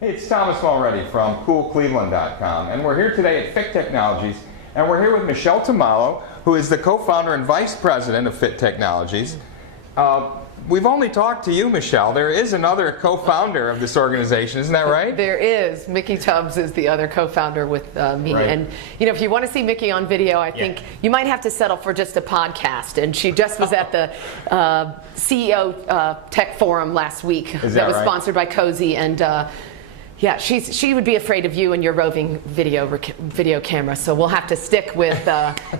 Hey, it's Thomas Mulready from CoolCleveland.com, and we're here today at Fit Technologies, and we're here with Michelle Tomallo, who is the co-founder and vice president of Fit Technologies. We've only talked to you, Michelle. There is another co-founder of this organization, isn't that right? There is. Mickey Tubbs is the other co-founder with me. Right. And you know, if you want to see Mickey on video, I think you might have to settle for just a podcast. And she just was at the CEO Tech Forum last week that was sponsored by Cozy. And yeah, she would be afraid of you and your roving video camera. So we'll have to stick with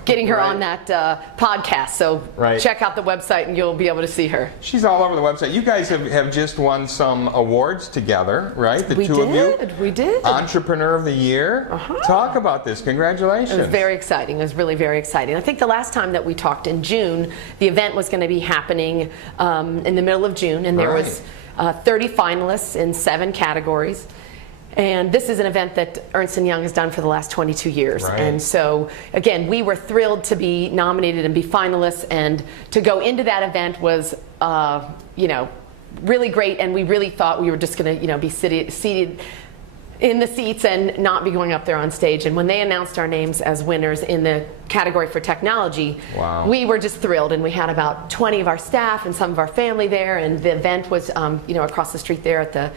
getting her on that podcast. So check out the website and you'll be able to see her. She's all over the website. You guys have just won some awards together, right? The two of you. We did. Entrepreneur of the Year. Talk about this. Congratulations. It was very exciting. It was really very exciting. I think the last time that we talked in June, the event was going to be happening in the middle of June, and there was 30 finalists in 7 categories. And this is an event that Ernst & Young has done for the last 22 years. And so, again, we were thrilled to be nominated and be finalists, and to go into that event was, you know, really great, and we really thought we were just going to, you know, be seated in the seats and not be going up there on stage. And when they announced our names as winners in the category for technology, we were just thrilled. And we had about 20 of our staff and some of our family there, and the event was, you know, across the street there at the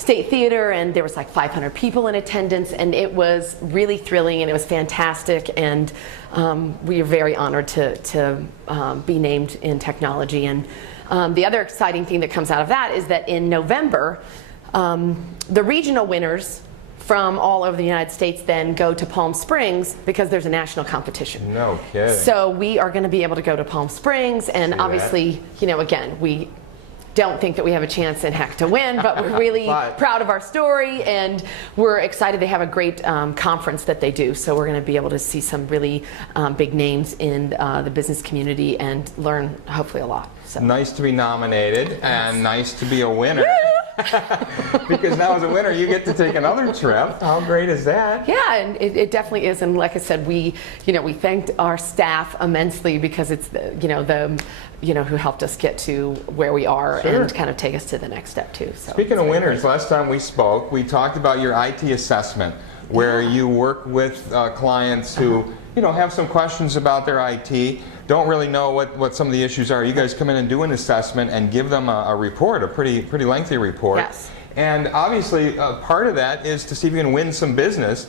State Theater, and there was like 500 people in attendance, and it was really thrilling, and it was fantastic, and we are very honored to be named in technology. And the other exciting thing that comes out of that is that in November, the regional winners from all over the United States then go to Palm Springs because there's a national competition. No kidding. So we are going to be able to go to Palm Springs, and obviously, you know, again, we don't think that we have a chance in heck to win, but we're really proud of our story, and we're excited. They have a great conference that they do, so we're going to be able to see some really big names in the business community and learn hopefully a lot. So. Nice to be nominated, and nice to be a winner. Because now as a winner you get to take another trip. How great is that? Yeah, and it definitely is. And like I said, we thanked our staff immensely, because it's who helped us get to where we are and kind of take us to the next step too. So speaking of winners, last time we spoke, we talked about your IT assessment, where you work with clients who have some questions about their IT, don't really know what some of the issues are. You guys come in and do an assessment and give them a report, a pretty lengthy report. Yes. And obviously, part of that is to see if you can win some business.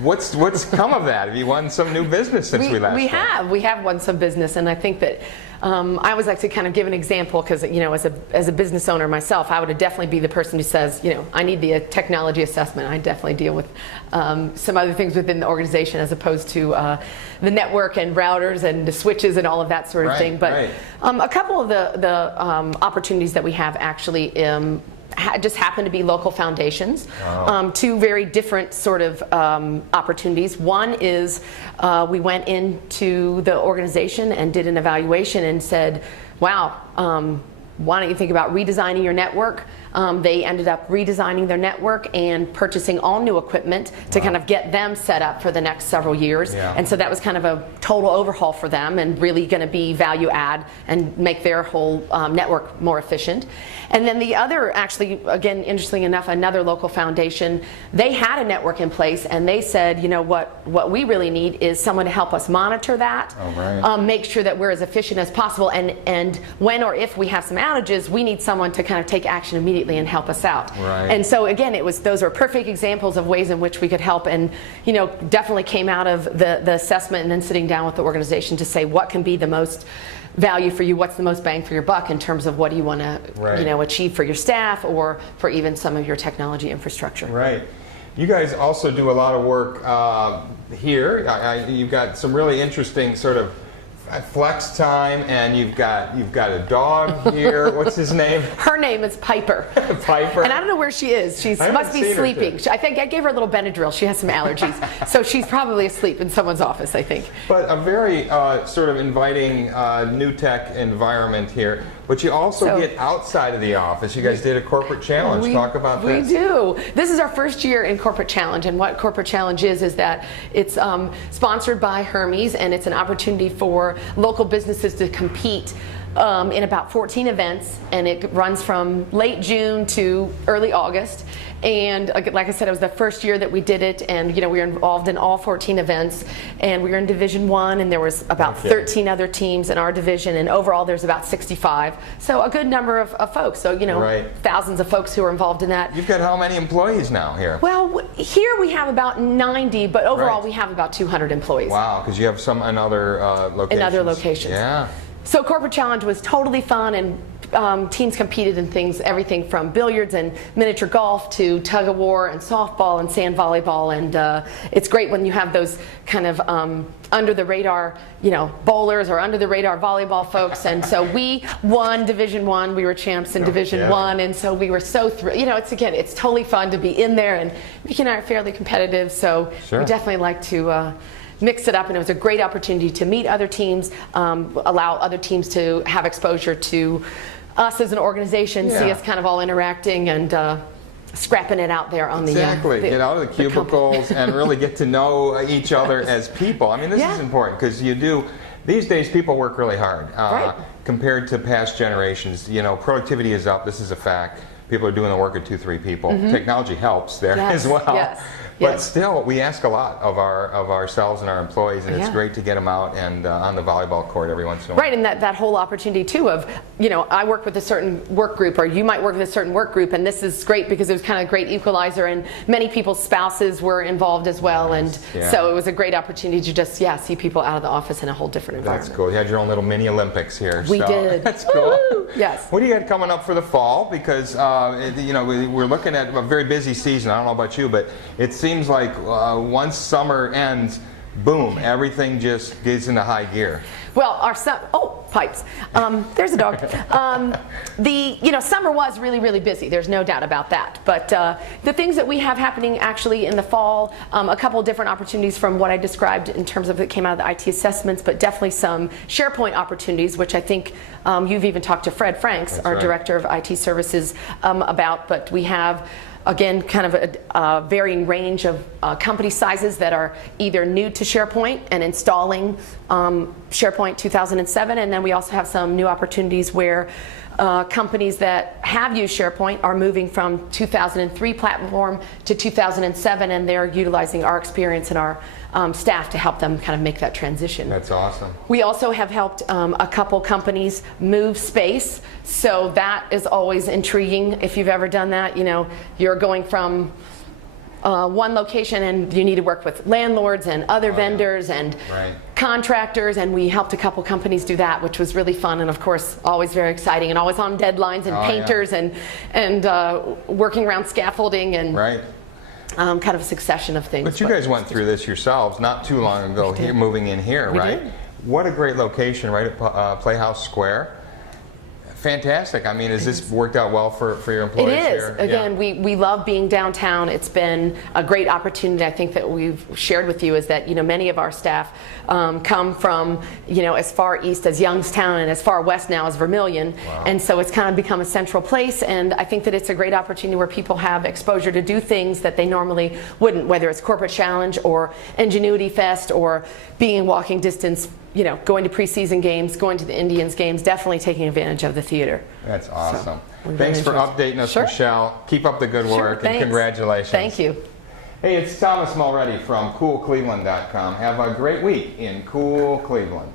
What's come of that? Have you won some new business since we last spoke? We have won some business, and I think that I always like to kind of give an example, because as a business owner myself, I would definitely be the person who says, I need the technology assessment. I definitely deal with some other things within the organization as opposed to the network and routers and the switches and all of that sort of thing. But a couple of the opportunities that we have actually just happen to be local foundations. Two very different sort of opportunities. One is we went into the organization and did an evaluation and said, wow, why don't you think about redesigning your network? They ended up redesigning their network and purchasing all new equipment to kind of get them set up for the next several years. And so that was kind of a total overhaul for them, and really going to be value add and make their whole network more efficient. And then the other, actually, again, interestingly enough, another local foundation, they had a network in place, and they said, what we really need is someone to help us monitor that, make sure that we're as efficient as possible, and when or if we have some outages, we need someone to kind of take action immediately and help us out. And so again, those are perfect examples of ways in which we could help, and definitely came out of the assessment and then sitting down with the organization to say what can be the most value for you, what's the most bang for your buck in terms of what do you want to achieve for your staff or for even some of your technology infrastructure. You guys also do a lot of work here. You've got some really interesting sort of flex time, and you've got a dog here. What's his name? Her name is Piper. Piper. And I don't know where she is. She must be sleeping. I think I gave her a little Benadryl. She has some allergies, so she's probably asleep in someone's office, I think. But a very sort of inviting new tech environment here. But you also get outside of the office. You guys did a corporate challenge. Talk about this. We do. This is our first year in Corporate Challenge, and what Corporate Challenge is that it's sponsored by Hermes, and it's an opportunity for local businesses to compete in about 14 events, and it runs from late June to early August. And like I said, it was the first year that we did it, and we were involved in all 14 events, and we were in Division 1, and there was about 13 other teams in our division, and overall there's about 65. So a good number of folks. So thousands of folks who are involved in that. You've got how many employees now here? Well, here we have about 90, but overall we have about 200 employees. Wow, because you have some in other locations. In other locations. Yeah. So Corporate Challenge was totally fun, and teams competed in things, everything from billiards and miniature golf to tug of war and softball and sand volleyball. And it's great when you have those kind of under the radar, bowlers or under the radar volleyball folks. And so we won Division 1. We were champs in Division 1, and so we were so thrilled. It's totally fun to be in there, and Mickey and I are fairly competitive, so we definitely like to mix it up, and it was a great opportunity to meet other teams, allow other teams to have exposure to us as an organization, see us kind of all interacting and scrapping it out there on get out of the cubicles and really get to know each other as people. I mean, this is important because these days people work really hard compared to past generations. Productivity is up. This is a fact. People are doing the work of 2-3 people. Technology helps there as well. But still, we ask a lot of ourselves and our employees, and it's great to get them out and on the volleyball court every once in a while. Right, and that whole opportunity too of, I work with a certain work group, or you might work with a certain work group, and this is great because it was kind of a great equalizer, and many people's spouses were involved as well, and so it was a great opportunity to just see people out of the office in a whole different environment. That's cool. You had your own little mini Olympics here. We did. That's cool. Yes. What do you got coming up for the fall? Because we're looking at a very busy season. I don't know about you, but it seems like once summer ends, boom, everything just gets into high gear. Well, pipes. There's a dog. Summer was really, really busy. There's no doubt about that. But the things that we have happening actually in the fall, a couple of different opportunities from what I described in terms of it came out of the IT assessments, but definitely some SharePoint opportunities, which I think you've even talked to Fred Franks, our Director of IT Services, about. But we have, again, kind of a varying range of company sizes that are either new to SharePoint and installing SharePoint 2007, and then we also have some new opportunities where companies that have used SharePoint are moving from 2003 platform to 2007, and they're utilizing our experience and our staff to help them kind of make that transition. That's awesome. We also have helped a couple companies move space, so that is always intriguing. If you've ever done that, you're going from one location and you need to work with landlords and other vendors and contractors, and we helped a couple companies do that, which was really fun, and of course always very exciting, and always on deadlines, and painters and working around scaffolding and kind of a succession of things. But you guys went through this yourselves not too long ago, moving in here, right? What a great location, right at Playhouse Square. Fantastic. I mean, has this worked out well for your employees here? It is. Again, we love being downtown. It's been a great opportunity. I think that we've shared with you is that many of our staff come from as far east as Youngstown and as far west now as Vermilion, and so it's kind of become a central place. And I think that it's a great opportunity where people have exposure to do things that they normally wouldn't, whether it's Corporate Challenge or Ingenuity Fest or being in walking distance. Going to preseason games, going to the Indians games, definitely taking advantage of the theater. That's awesome. Thanks for updating us, Michelle. Keep up the good work, and congratulations. Thank you. Hey, it's Thomas Mulready from CoolCleveland.com. Have a great week in cool Cleveland.